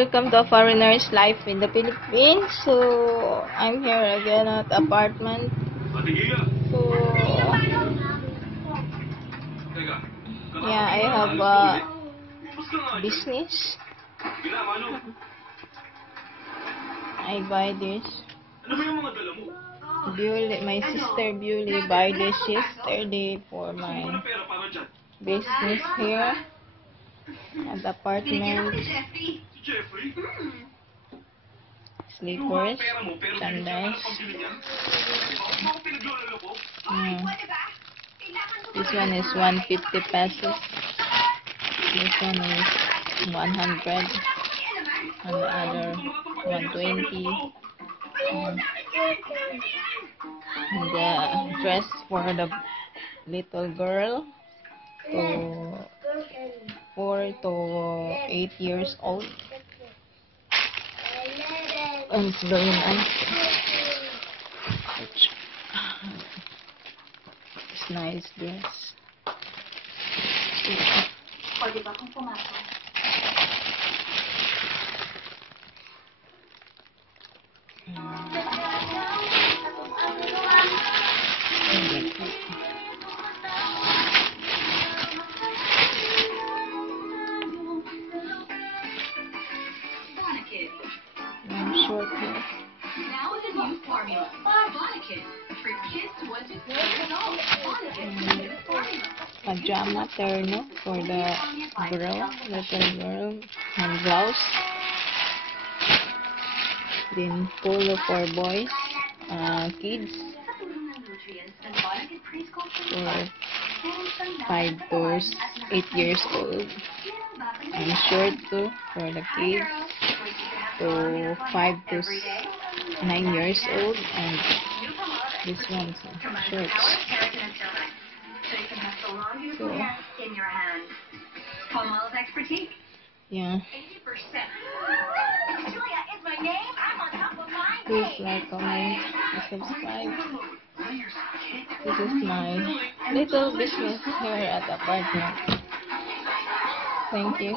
welcome to a foreigner's life in the Philippines. So, I'm here again at apartment. So, yeah, I have a business. I buy this. Bewley, my sister Bewley buy this yesterday for my business here at the apartment. Slippers, sandals. This one is 150 pesos. This one is 100. And the other 120. And the dress for the little girl to 4 to 8 years old. And it's very nice. It's nice dress. Pwede ba kung pumasok? Short hair. Now with a new formula. Bonakid. For kids 1 to 3 years old. Bonakid. Pajama terno for the girl, little girl, and blouse. Then polo for boys, kids, for 5 to 8 years old, and short too for the kids to 5 to 9 years old, and this one's shorts. So, yeah. Please like, comment, and subscribe. This is my little business here at the apartment. Thank you.